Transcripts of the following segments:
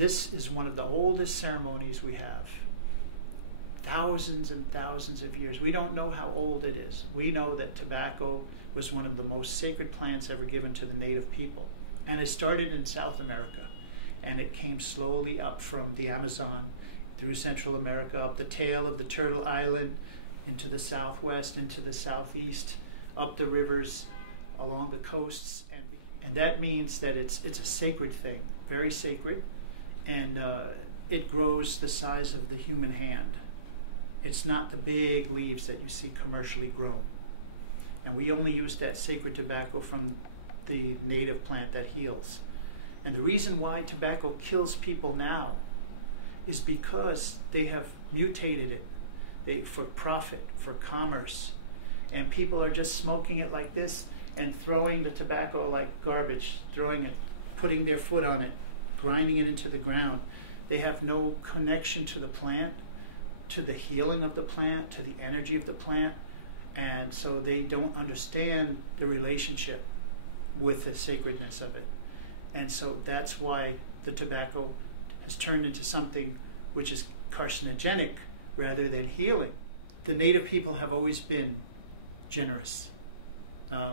This is one of the oldest ceremonies we have. Thousands and thousands of years. We don't know how old it is. We know that tobacco was one of the most sacred plants ever given to the native people. And it started in South America. And it came slowly up from the Amazon, through Central America, up the tail of the Turtle Island, into the southwest, into the southeast, up the rivers, along the coasts. And that means that it's a sacred thing, very sacred. And it grows the size of the human hand. It's not the big leaves that you see commercially grown. And we only use that sacred tobacco from the native plant that heals. And the reason why tobacco kills people now is because they have mutated it for profit, for commerce. And people are just smoking it like this and throwing the tobacco like garbage, throwing it, putting their foot on it, grinding it into the ground. They have no connection to the plant, to the healing of the plant, to the energy of the plant, and so they don't understand the relationship with the sacredness of it. And so that's why the tobacco has turned into something which is carcinogenic rather than healing. The native people have always been generous.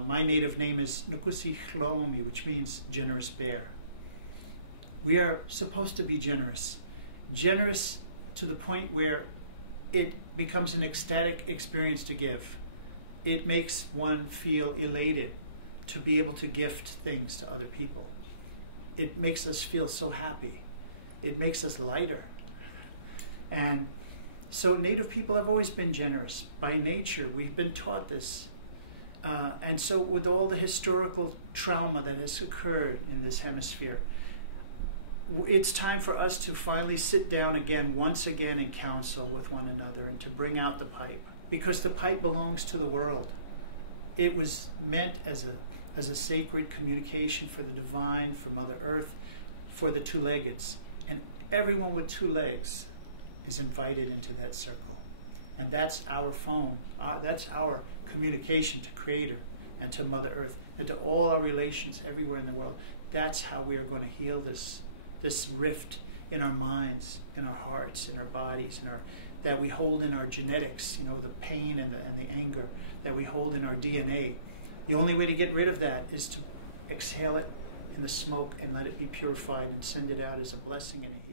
My native name is Nokoosi Hihlomee, which means generous bear. We are supposed to be generous. Generous to the point where it becomes an ecstatic experience to give. It makes one feel elated to be able to gift things to other people. It makes us feel so happy. It makes us lighter. And so native people have always been generous. By nature, we've been taught this. And so with all the historical trauma that has occurred in this hemisphere, it's time for us to finally sit down again, once again, and counsel with one another and to bring out the pipe. Because the pipe belongs to the world. It was meant as a sacred communication for the divine, for Mother Earth, for the two-leggeds. And everyone with two legs is invited into that circle. And that's our phone. That's our communication to Creator and to Mother Earth and to all our relations everywhere in the world. That's how we are going to heal this rift in our minds, in our hearts, in our bodies, that we hold in our genetics, the pain and the anger that we hold in our DNA. The only way to get rid of that is to exhale it in the smoke and let it be purified and send it out as a blessing and a